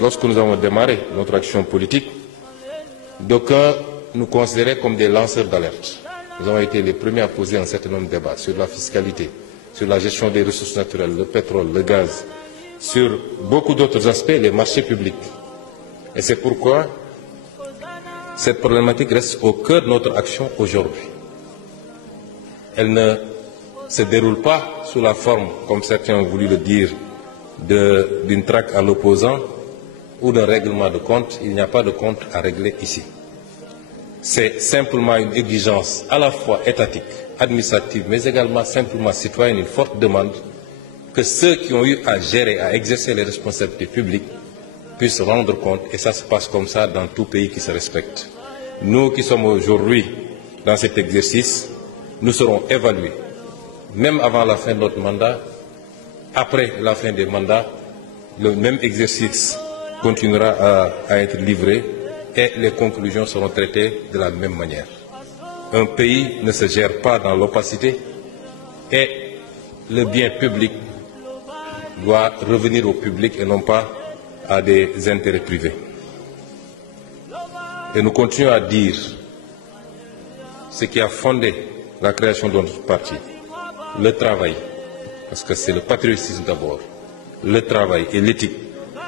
lorsque nous avons démarré notre action politique, d'aucuns nous considéraient comme des lanceurs d'alerte. Nous avons été les premiers à poser un certain nombre de débats sur la fiscalité, sur la gestion des ressources naturelles, le pétrole, le gaz, sur beaucoup d'autres aspects, les marchés publics. Et c'est pourquoi cette problématique reste au cœur de notre action aujourd'hui. Elle ne se déroule pas sous la forme, comme certains ont voulu le dire, d'une traque à l'opposant ou d'un règlement de compte. Il n'y a pas de compte à régler ici. C'est simplement une exigence à la fois étatique, administrative, mais également simplement citoyenne, une forte demande que ceux qui ont eu à gérer, à exercer les responsabilités publiques puissent rendre compte, et ça se passe comme ça dans tout pays qui se respecte. Nous qui sommes aujourd'hui dans cet exercice, nous serons évalués, même avant la fin de notre mandat, après la fin des mandats, le même exercice continuera à être livré et les conclusions seront traitées de la même manière. Un pays ne se gère pas dans l'opacité et le bien public doit revenir au public et non pas à des intérêts privés. Et nous continuons à dire ce qui a fondé la création de notre parti, le travail, parce que c'est le patriotisme d'abord, le travail et l'éthique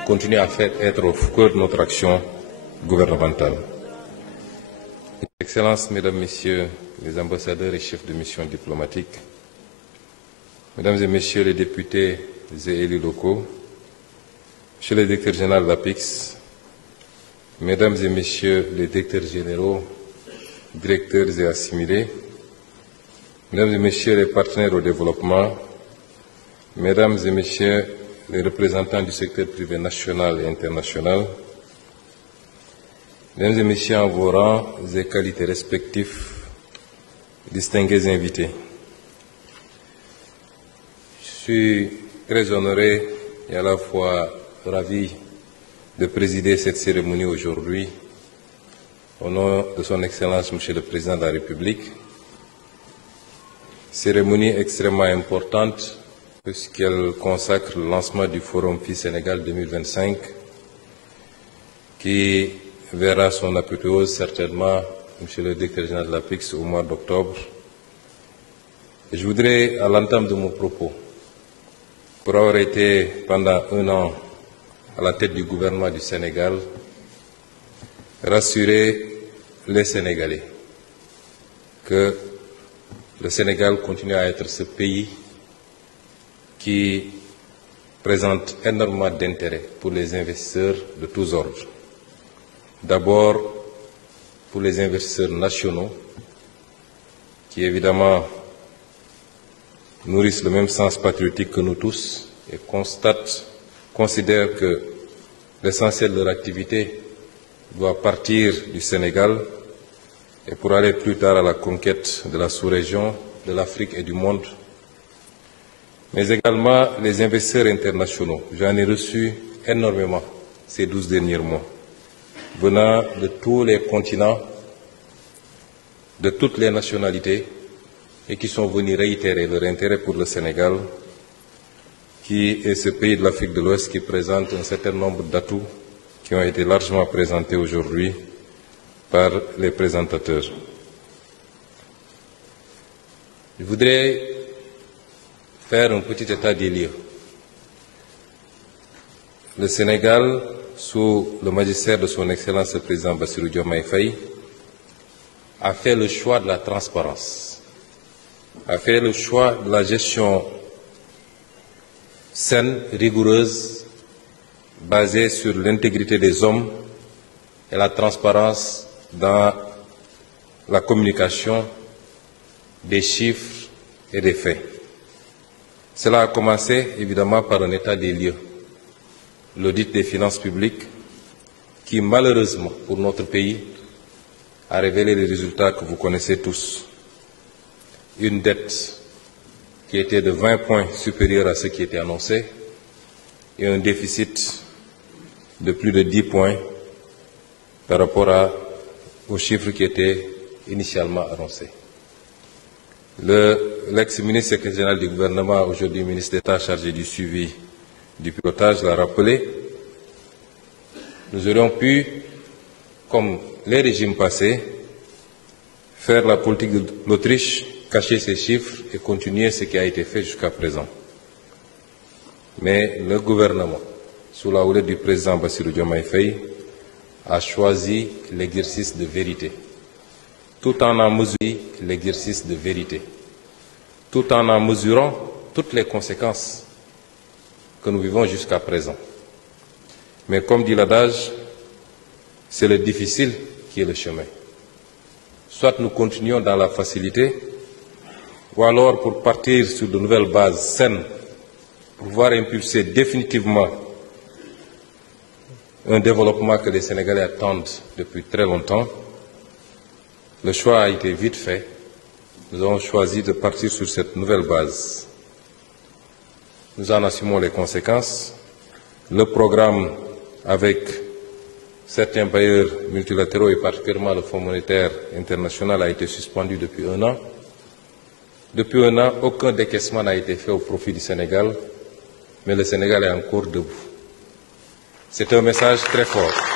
continuent à être au cœur de notre action gouvernementale. Excellences, Mesdames, Messieurs les ambassadeurs et chefs de mission diplomatique, Mesdames et Messieurs les députés et élus locaux, Monsieur le directeur général de l'APIX, Mesdames et Messieurs les directeurs généraux, directeurs et assimilés, Mesdames et Messieurs les partenaires au développement, Mesdames et Messieurs les représentants du secteur privé national et international, Mesdames et Messieurs en vos rangs et qualités respectifs, distingués invités, je suis très honoré et à la fois ravi de présider cette cérémonie aujourd'hui au nom de son Excellence Monsieur le Président de la République. Cérémonie extrêmement importante puisqu'elle consacre le lancement du Forum FI Sénégal 2025 qui verra son apothéose certainement, Monsieur le directeur général de l'APIX, au mois d'octobre. Je voudrais, à l'entame de mon propos, pour avoir été pendant un an à la tête du gouvernement du Sénégal, rassurer les Sénégalais que le Sénégal continue à être ce pays qui présente énormément d'intérêt pour les investisseurs de tous ordres. D'abord, pour les investisseurs nationaux, qui évidemment nourrissent le même sens patriotique que nous tous et considèrent que l'essentiel de leur activité doit partir du Sénégal et pour aller plus tard à la conquête de la sous-région, de l'Afrique et du monde, mais également les investisseurs internationaux. J'en ai reçu énormément ces 12 derniers mois, venant de tous les continents, de toutes les nationalités, et qui sont venus réitérer leur intérêt pour le Sénégal, qui est ce pays de l'Afrique de l'Ouest qui présente un certain nombre d'atouts qui ont été largement présentés aujourd'hui par les présentateurs. Je voudrais faire un petit état des lieux. Le Sénégal, sous le magistère de son Excellence le Président Bassirou Diomaye Faye, a fait le choix de la transparence, a fait le choix de la gestion saine, rigoureuse, basée sur l'intégrité des hommes et la transparence dans la communication des chiffres et des faits. Cela a commencé évidemment par un état des lieux, l'audit des finances publiques, qui malheureusement pour notre pays a révélé les résultats que vous connaissez tous. Une dette qui était de 20 points supérieure à ce qui était annoncé et un déficit de plus de 10 points par rapport aux chiffres qui étaient initialement annoncés. L'ex-ministre secrétaire général du gouvernement, aujourd'hui ministre d'État chargé du suivi du pilotage, l'a rappelé. Nous aurions pu, comme les régimes passés, faire la politique de l'Autriche, cacher ces chiffres et continuer ce qui a été fait jusqu'à présent. Mais le gouvernement, sous la houlette du président Bassirou Diomaye Faye, a choisi l'exercice de vérité, tout en mesurant l'exercice de vérité, tout en mesurant toutes les conséquences que nous vivons jusqu'à présent. Mais comme dit l'adage, c'est le difficile qui est le chemin. Soit nous continuons dans la facilité, ou alors pour partir sur de nouvelles bases saines, pour pouvoir impulser définitivement un développement que les Sénégalais attendent depuis très longtemps. Le choix a été vite fait. Nous avons choisi de partir sur cette nouvelle base. Nous en assumons les conséquences. Le programme avec certains bailleurs multilatéraux et particulièrement le Fonds monétaire international a été suspendu depuis un an. Depuis un an, aucun décaissement n'a été fait au profit du Sénégal, mais le Sénégal est encore debout. C'est un message très fort.